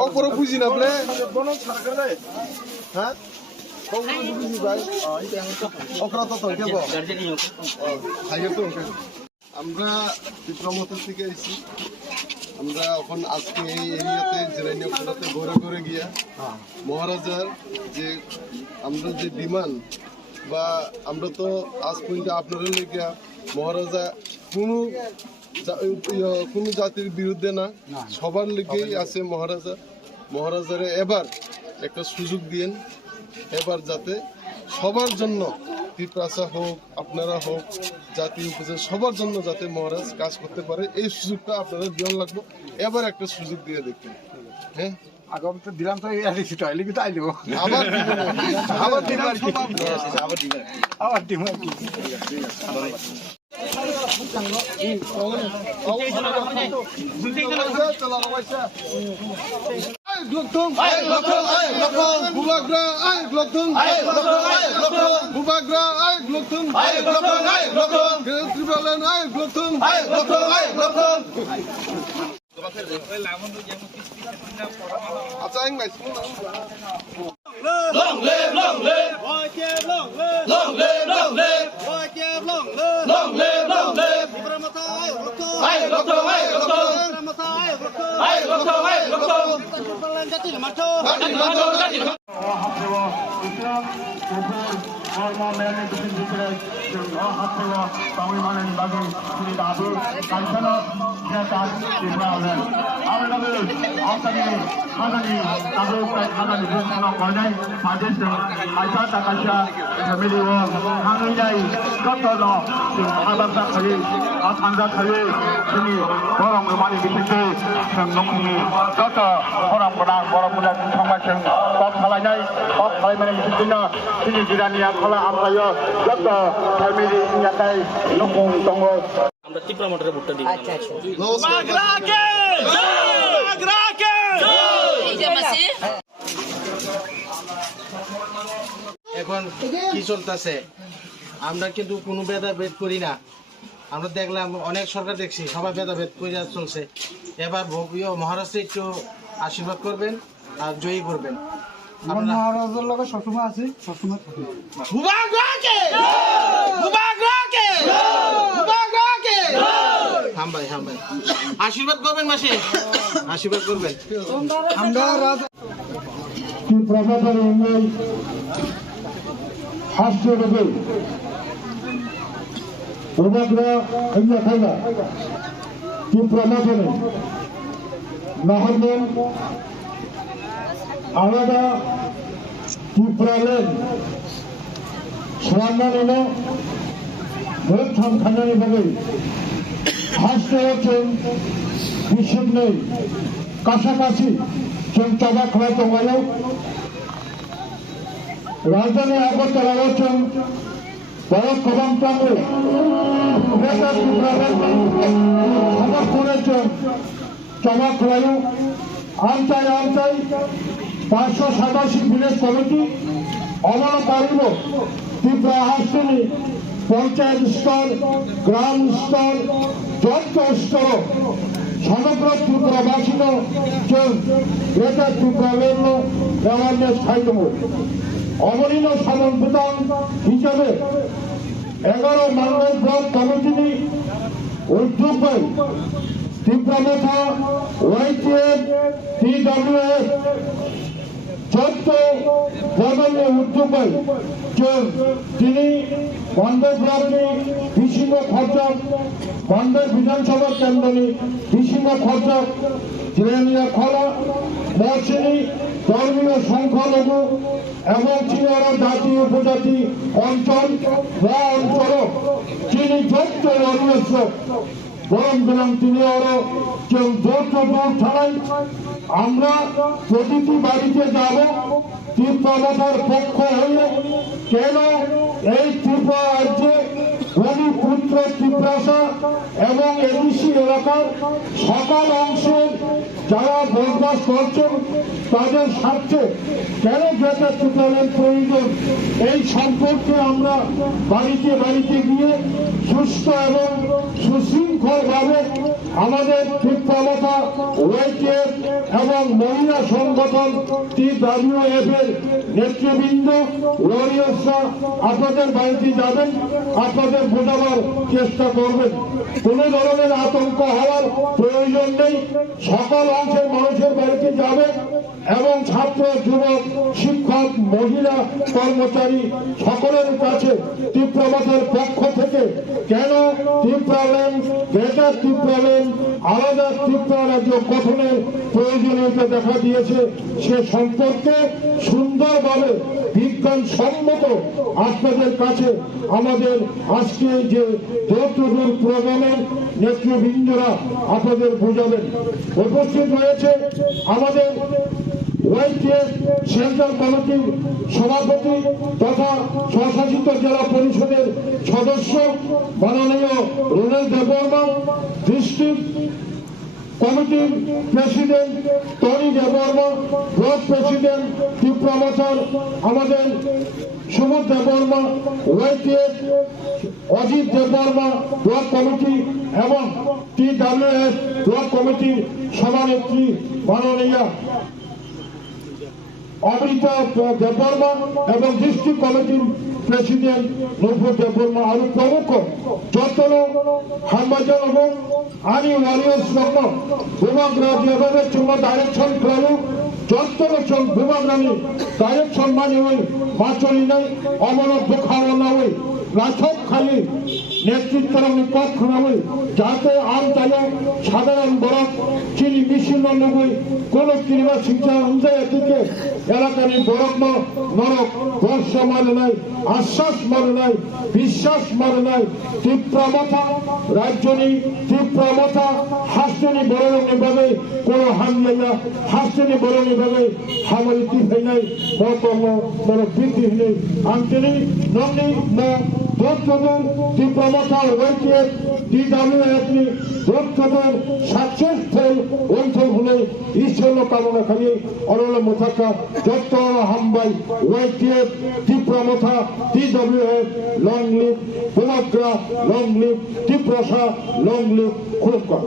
কখনো বুঝি না বলে হ্যাঁ বুঝি ভাই আমরা বিক্রমতা থেকে আইছি আমরা এখন আজকে এই এরিয়াতে জেরাইনিয়াতে ঘুরে ঘুরে গিয়া মহারাজার যে আমরা যে ডিমান্ড বা আমরা তো আজ পর্যন্ত আপনাদের লেগে মহারাজা কোনো জাতির বিরুদ্ধে না সবার লেগেই আছে মহারাজারে এবার একটা সুযোগ দিয়েন এবার যাতে সবার জন্য পিপাসা হোক আপনারা হোক জাতি উপজেলা সবার জন্য যাতে মহারাজ কাজ করতে পারে এই সুযোগটা আপনারা দেওয়া লাগবে এবার একটা সুযোগ দিয়ে দেখুন হ্যাঁ আগাম তো দিলাম তো এসেছি তো এলিগে তো আইলো আবার আচ্ছা Long live, long live. Long live, long live. Long live, long live. Long live, long live. Long live, long live. Ay, Rokto, ay, Rokto. Ay, Rokto, ay, Rokto. Gatil mato, gatil. আমরা তীব্র মোটরে ভোটটা দিই। আচ্ছা আচ্ছা। এখন কি চলতেছে আমরা কিন্তু কোনো ভেদাভেদ করি না। আমরা দেখলাম অনেক সরকার দেখছি সবাই ভেদাভেদ করে চলছে। এবার ভবিষ্য মহারাষ্ট্রে একটু আশীর্বাদ করবেন আর জয়ী করবেন। মহারাজের লগে সবসময় আছি সবসময় থাকি ভাই আশীর্বাদ করবেন মাসে আশীর্বাদ করবেন। আমরা কি প্রভাবের উন্নয়ন হাস্য রবে প্রভাবরা হইয়া খাইলা কি প্রভাবনে নাহরমেন আলাদা কি প্রলেন স্বর্ণানীন খানানি ভাবে হাসতে হচ্ছেন বিশুদ্ধ নেই কাছাকাছি চমচাবা খোলা তোমায়ও রাজধানী আগরতলা হচ্ছেন বড় কদম টাঙ্গে খবর করেছেন চমা খোলায়ও আমচাই 587 ভিলেজ কমিটি অমল পারিব তীব্র হাসিনী পঞ্চায়েত স্তর গ্রাম স্তর যত স্তর সমগ্র ত্রিপুরাবাসীর গ্রেটার ত্রিপুরালেন অ্যাওয়ারনেস খাইতম অমলিন সমন্বিতান হিসাবে 11 মানব ব্লক কমিটি উদ্যোগ তীব্রমথা ওয়াইটিএফ টিডব্লিউএফ যত জঘন্য উদ্যোগ তিনি বন্দর ব্লকনি বিভিন্ন খরচ বন্দর বিধানসভা কেন্দ্রনি বিভিন্ন খরচ জিরানিয়া খোলা মৌসুমী ধর্মীয় সংখ্যালঘু এবং চিনারা জাতি উপজাতি অঞ্চল বা অঞ্চল তিনি যত অনিয়স্য বরং বরং তিনি আরো কেউ দূর ছাড়াই আমরা প্রতিটি বাড়িতে যাব তীর্থমাতার পক্ষ হয়ে কেন এই ত্রিপুরা রাজ্যে ভূমিপুত্র ত্রিপ্রাসা এবং এডিসি এলাকার সকল অংশের যারা বসবাস করছেন তাদের স্বার্থে কেন যেটা ত্রিপুরার প্রয়োজন এই সম্পর্কে আমরা বাড়িতে বাড়িতে গিয়ে সুস্থ এবং সুশৃঙ্খলভাবে আমাদের ত্রিপ্রামাতা ওয়াইটিএফ এবং মহিলা সংগঠন TWF এর নেতৃবৃন্দ ওয়ারিয়ার্সরা আপনাদের বাড়িতে যাবেন, আপনাদের বোঝাবার চেষ্টা করবেন। কোন ধরনের আতঙ্ক হওয়ার প্রয়োজন নেই। সকল অংশের মানুষের বাড়িতে যাবে এবং ছাত্র যুবক শিক্ষক মহিলা কর্মচারী সকলের কাছে ত্রিপুরামাতার পক্ষ থেকে কেন ত্রিপুরাল্যান্ড গ্রেটার ত্রিপুরাল্যান্ড আলাদা ত্রিপুরা রাজ্য গঠনের প্রয়োজনীয়তা দেখা দিয়েছে সে সম্পর্কে সুন্দরভাবে বিজ্ঞানসম্মত আপনাদের কাছে আমাদের আজকে যে দূর প্রোগ্রামের নেতৃবৃন্দরা আপনাদের বোঝাবেন। উপস্থিত রয়েছে আমাদের ওয়াইটিএফ সেন্ট্রাল কমিটির সভাপতি তথা স্বশাসিত জেলা পরিষদের সদস্য মাননীয় রুনেল দেববর্মা, ডিস্ট্রিক্ট কমিটির president Tony Debbarma, block president ত্রিপুরামাতার আমাদের Subodh Debbarma, YTF Ajit Debbarma block committee এবং TWF ব্লক কমিটির সভানেত্রী মাননীয়া অমৃতা দেববর্মা এবং ডিস্ট্রিক্ট কমিটির প্রেসিডেন্ট নূপুর দেববর্মা আরো প্রমুখ যত হামবাজার এবং আনি ওয়ারিয়ার্স রকম ভূমাগ্রাম এভাবে চুম্ব ডাইরেকশন করালো যন্ত্রণ ভূমাগ্রামী ডাইরেকশন মানে ওই মাচলি নাই অমরত দুঃখাওয়া না ওই রাথক খালি নেতৃত্বের পক্ষ না ওই যাতে আম তালে সাধারণ বরফ চিনি মিশ্রিত নবই কোন কিংবা শিক্ষা অনুযায়ী থেকে এলাকার বরফ নরক বর্ষ মানে নাই আশ্বাস মানে নাই বিশ্বাস মানে নাই তীব্রমতা রাজ্যনী তীব্রমতা হাসনি বরণী ভাবে কোন হামলে না হাসনি বরণী ভাবে হামলিতি ভাই নাই মতম বড় বৃদ্ধি নেই আন্তনি নমনি না দোষদন তীব্রমতা ওয়াইটিএফ TWF নি দোষদন সাকসেসফুল অঞ্চল হলে ঈশ্বর কামনা খালি অরল মোথাকা যত হামবাই ওয়াইটিএফ তীব্রমতা TWF লং লিভ ভূমাগ্রা লং লিভ ত্রিপ্রাসা লং লিভ খুলকা।